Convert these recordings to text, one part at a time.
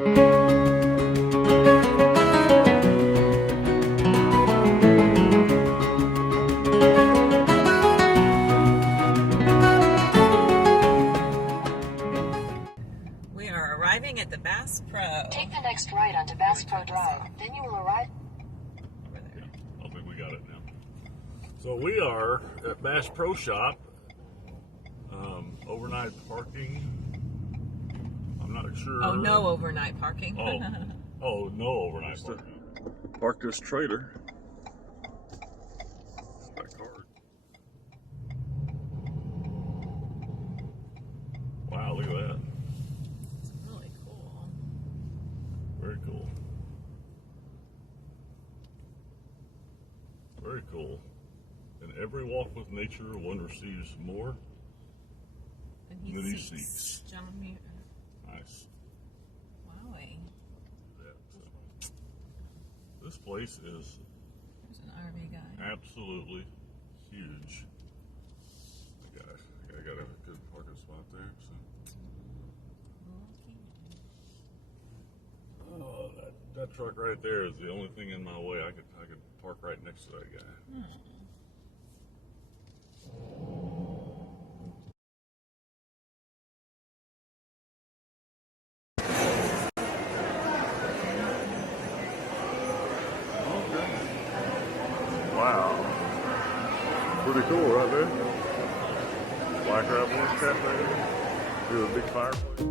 We are arriving at the Bass Pro. Take the next right onto Bass Pro Drive. Then you will arrive. Over there. Yeah, I think we got it now. So we are at Bass Pro Shop. Overnight parking. I'm not sure. Oh, no overnight parking. Oh, no overnight parking. Park this trailer. That card. Wow, look at that. It's really cool. Very cool. Very cool. In every walk with nature, one receives more And than he seeks. John, Nice. wowie. This place is There's an RV guy. absolutely huge. I got a good parking spot there. So. Oh, that truck right there is the only thing in my way. I could park right next to that guy. Wow. Pretty cool right there. Black Rebels Cafe. Here's a big fireplace.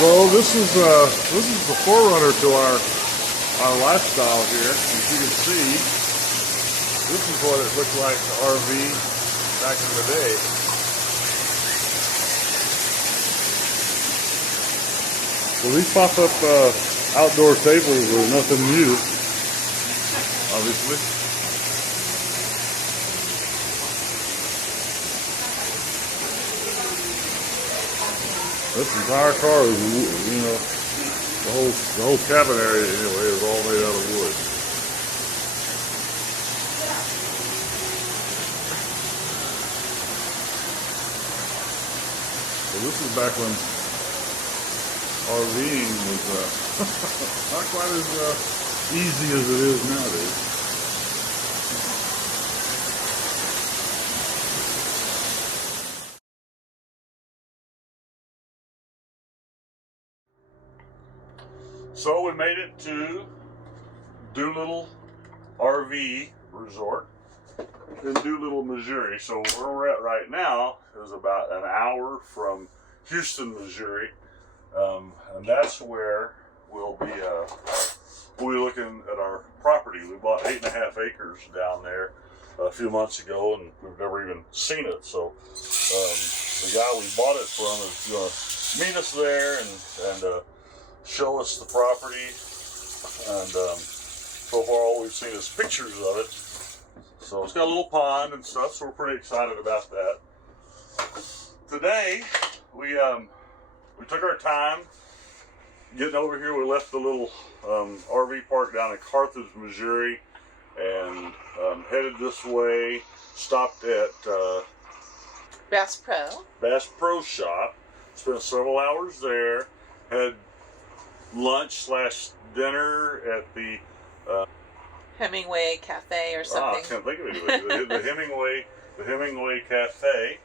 So this is the forerunner to our lifestyle here. As you can see, this is what it looked like to RV back in the day. Well, these pop-up outdoor tables are nothing new, obviously. This entire car is, you know, the whole cabin area anyway is all made out of wood. So this is back when RVing was not quite as easy as it is nowadays. So we made it to Doolittle RV Resort in Doolittle, Missouri. So where we're at right now is about an hour from Houston, Missouri. And that's where we'll be looking at our property. We bought 8.5 acres down there a few months ago, and we've never even seen it. So the guy we bought it from is going to meet us there and show us the property. And so far all we've seen is pictures of it. So it's got a little pond and stuff, so we're pretty excited about that. Today we took our time getting over here. We left the little RV park down in Carthage, Missouri, and headed this way. Stopped at Bass Pro Shop. Spent several hours there. Had lunch / dinner at the Hemingway Cafe or something. I can't think of it anyway. the Hemingway Cafe.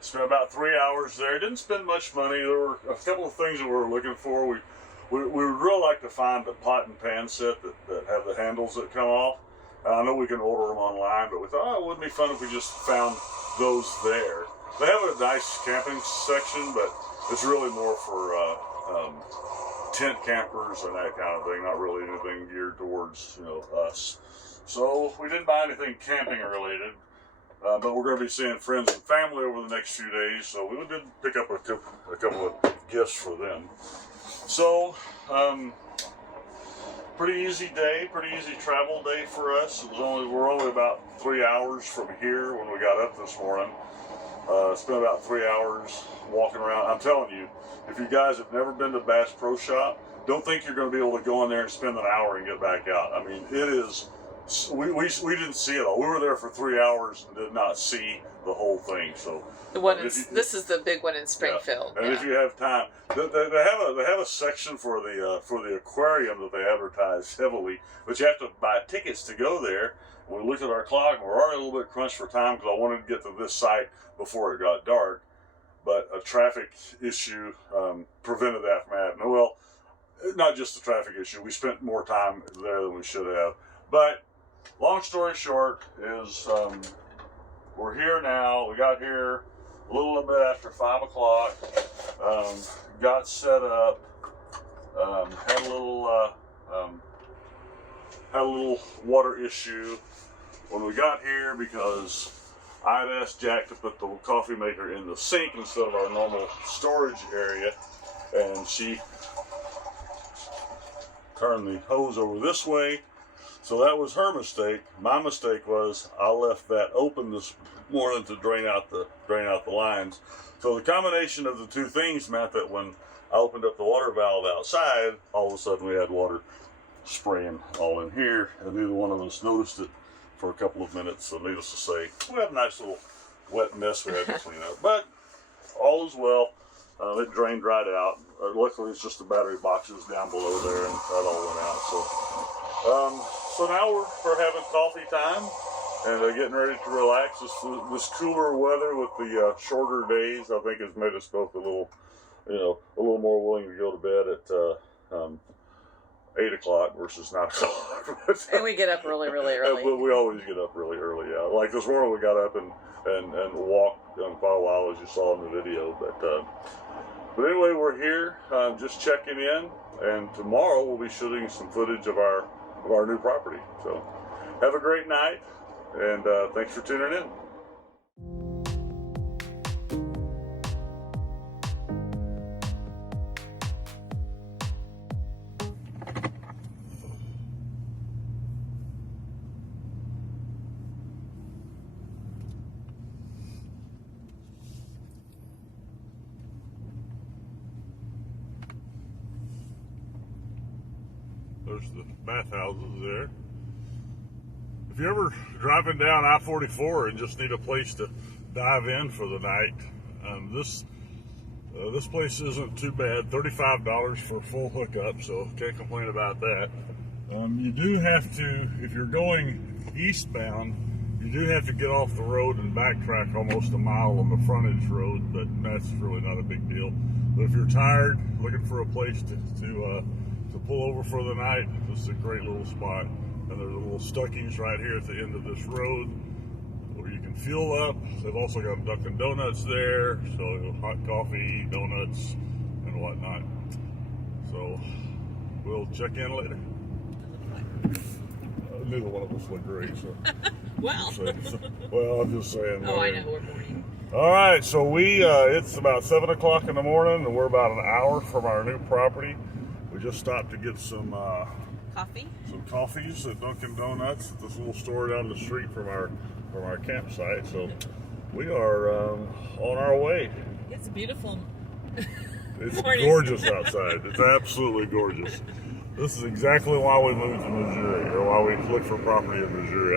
Spent about 3 hours there. Didn't spend much money. There were a couple of things that we were looking for. We would really like to find the pot and pan set that have the handles that come off. I know we can order them online, but we thought, it wouldn't be fun if we just found those there. They have a nice camping section, but it's really more for tent campers and that kind of thing, not really anything geared towards, you know, us. So we didn't buy anything camping related, but we're going to be seeing friends and family over the next few days, so we did pick up a couple of gifts for them. So pretty easy day, pretty easy travel day for us. We're only about 3 hours from here when we got up this morning. Spent about 3 hours walking around. I'm telling you, if you guys have never been to Bass Pro Shop, don't think you're going to be able to go in there and spend an hour and get back out. I mean, it is, we didn't see it all. We were there for 3 hours and did not see the whole thing. So the one this is the big one in Springfield. Yeah. And if you have time, they have a section for the aquarium that they advertise heavily, but you have to buy tickets to go there. We looked at our clock and we're already a little bit crunched for time because I wanted to get to this site before it got dark. But a traffic issue prevented that from happening. Well, not just a traffic issue. We spent more time there than we should have. But long story short is we're here now. We got here a little bit after 5 o'clock. Got set up. Had a little water issue when we got here because I had asked Jack to put the coffee maker in the sink instead of our normal storage area, and she turned the hose over this way. So that was her mistake. My mistake was I left that open this morning to drain out the lines. So the combination of the two things meant that when I opened up the water valve outside, all of a sudden we had water spraying all in here, and neither one of us noticed it for a couple of minutes. So needless to say, we had a nice little wet mess we had to clean up, but all is well. It dried out. Luckily it's just the battery boxes down below there, and that all went out. So now we're having coffee time and getting ready to relax. This cooler weather with the shorter days, I think, has made us both a little more willing to go to bed at 8 o'clock versus 9 o'clock. And we get up really early. But we always get up really early, yeah. Like this morning we got up and walked quite a while, as you saw in the video. But But anyway, we're here just checking in, and tomorrow we'll be shooting some footage of our new property. So have a great night, and thanks for tuning in. There's the bathhouses there. If you're ever driving down I-44 and just need a place to dive in for the night, this place isn't too bad. $35 for a full hookup, so can't complain about that. You do have to, if you're going eastbound, you do have to get off the road and backtrack almost a mile on the frontage road, but that's really not a big deal. But if you're tired, looking for a place to pull over for the night, this is a great little spot. And there's a little Stuckey's right here at the end of this road where you can fuel up. They've also got Dunkin' Donuts there, so hot coffee, donuts, and whatnot. So we'll check in later. Neither one of us look great, so. Well. Well, I'm just saying. Oh, I know, we're morning. All right, so it's about 7 o'clock in the morning, and we're about an hour from our new property. We just stopped to get some Coffee? Some coffees at Dunkin' Donuts, this little store down the street from our campsite. So we are on our way. It's beautiful. It's gorgeous outside. It's absolutely gorgeous. This is exactly why we moved to Missouri, or why we looked for property in Missouri.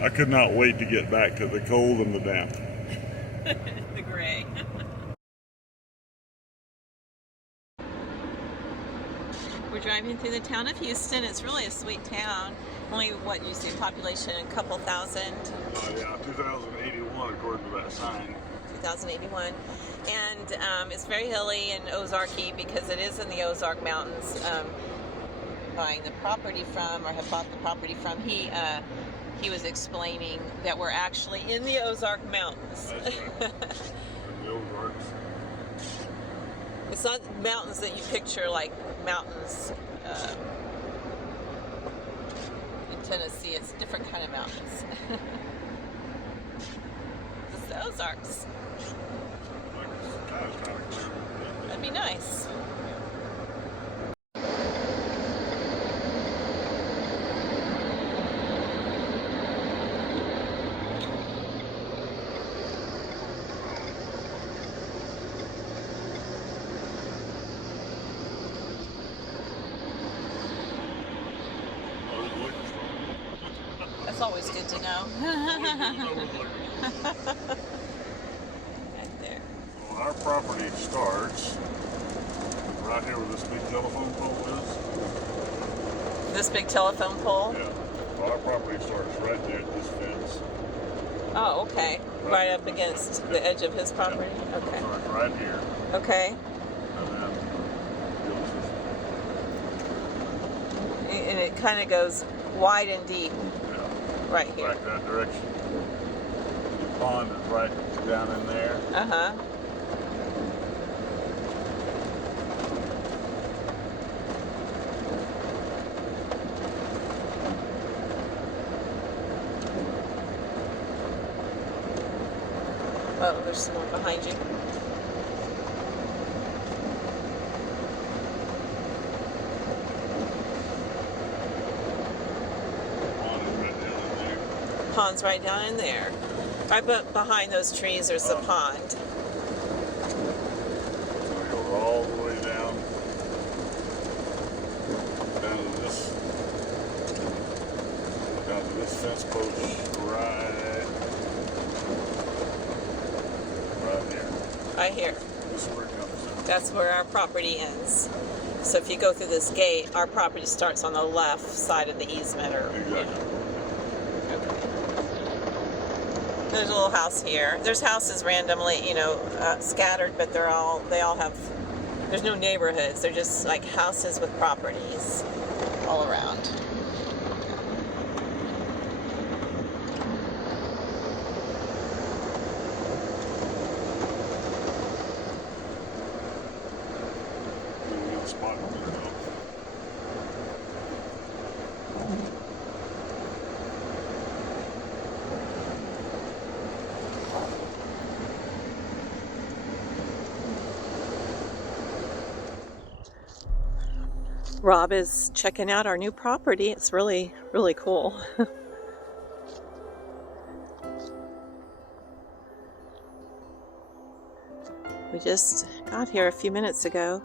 I could not wait to get back to the cold and the damp. The gray. We're driving through the town of Houston. It's really a sweet town. Only, what you say, population a couple thousand? Yeah, 2081 according to that sign. 2081. And it's very hilly and Ozarky because it is in the Ozark Mountains. Buying the property from, or have bought the property from, he was explaining that we're actually in the Ozark Mountains. That's right. The Ozarks. It's not mountains that you picture like mountains in Tennessee. It's a different kind of mountains. It's the Ozarks. That'd be nice. That's always good to know. Right there. Well, our property starts right here where this big telephone pole is. This big telephone pole? Yeah. Well, our property starts right there at this fence. Oh, okay. Right up against the edge of his property? Yeah. Okay. Starts right here. Okay. And then goes And it kind of goes wide and deep right here. back that direction. The pond is right down in there. Uh-huh. Oh, there's someone behind you. Pond's right down in there. Right behind those trees, there's the pond. So we go all the way down to this fence post right here. Right here. This is where it comes in. That's where our property ends. So if you go through this gate, our property starts on the left side of the easement, or Exactly. There's a little house here. There's houses randomly, scattered, but they all have. There's no neighborhoods. They're just like houses with properties all around. Rob is checking out our new property. It's really, really cool. We just got here a few minutes ago.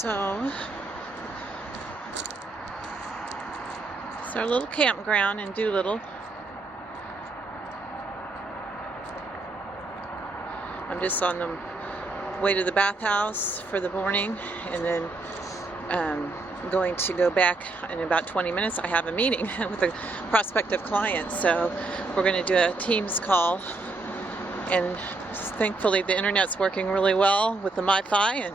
So, it's our little campground in Doolittle. I'm just on the way to the bathhouse for the morning, and then going to go back in about 20 minutes. I have a meeting with a prospective client, so we're going to do a Teams call, and thankfully the internet's working really well with the MiFi, and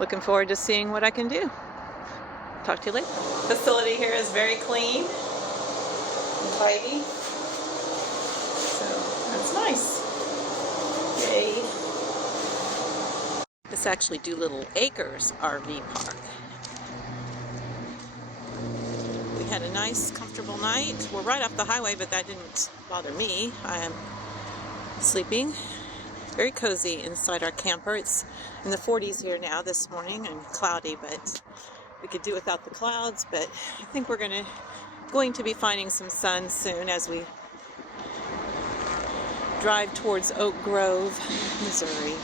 looking forward to seeing what I can do. Talk to you later. The facility here is very clean and tidy, so that's nice. Yay. It's actually Doolittle Acres RV Park. We had a nice, comfortable night. We're right off the highway, but that didn't bother me. I am sleeping very cozy inside our camper. It's in the 40s here now this morning and cloudy, but we could do without the clouds. But I think we're going to be finding some sun soon as we drive towards Oak Grove, Missouri.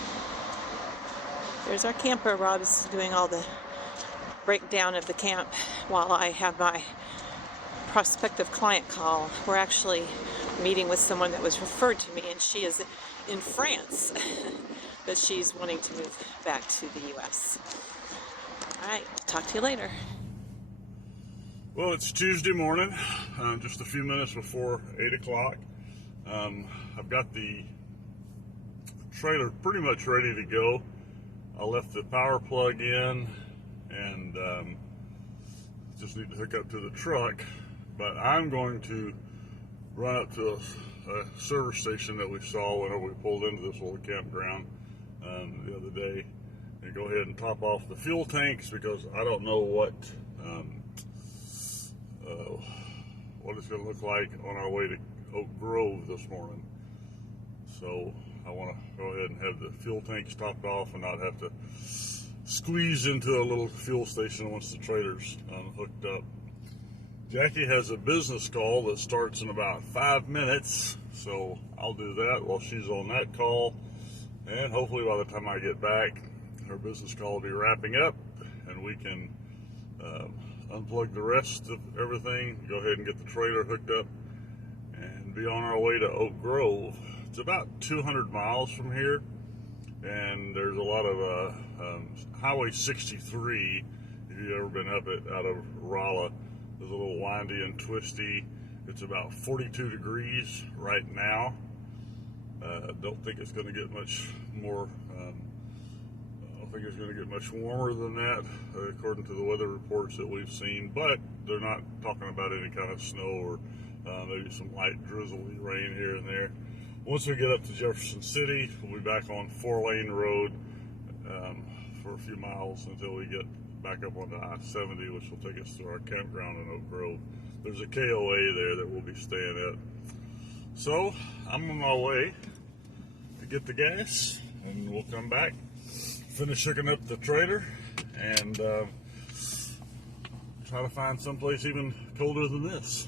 There's our camper. Rob's doing all the breakdown of the camp while I have my prospective client call. We're actually meeting with someone that was referred to me, and she is in France, but she's wanting to move back to the U.S. All right, talk to you later. Well, it's Tuesday morning, just a few minutes before 8 o'clock. I've got the trailer pretty much ready to go. I left the power plug in, and just need to hook up to the truck. But I'm going to run up to a service station that we saw whenever we pulled into this little campground the other day, and go ahead and top off the fuel tanks, because I don't know what it's going to look like on our way to Oak Grove this morning. So I want to go ahead and have the fuel tanks topped off and not have to squeeze into a little fuel station once the trailer's hooked up. Jackie has a business call that starts in about 5 minutes, so I'll do that while she's on that call, and hopefully by the time I get back, her business call will be wrapping up, and we can unplug the rest of everything, go ahead and get the trailer hooked up, and be on our way to Oak Grove. It's about 200 miles from here, and there's a lot of Highway 63, if you've ever been up it out of Rolla. It's a little windy and twisty. It's about 42 degrees right now. Don't think it's going to get much more, I don't think it's going to get much warmer than that, according to the weather reports that we've seen, but they're not talking about any kind of snow or maybe some light drizzly rain here and there. Once we get up to Jefferson City, we'll be back on 4-lane road for a few miles until we get back up onto I-70, which will take us to our campground in Oak Grove. There's a KOA there that we'll be staying at. So I'm on my way to get the gas, and we'll come back, finish hooking up the trailer, and try to find someplace even colder than this.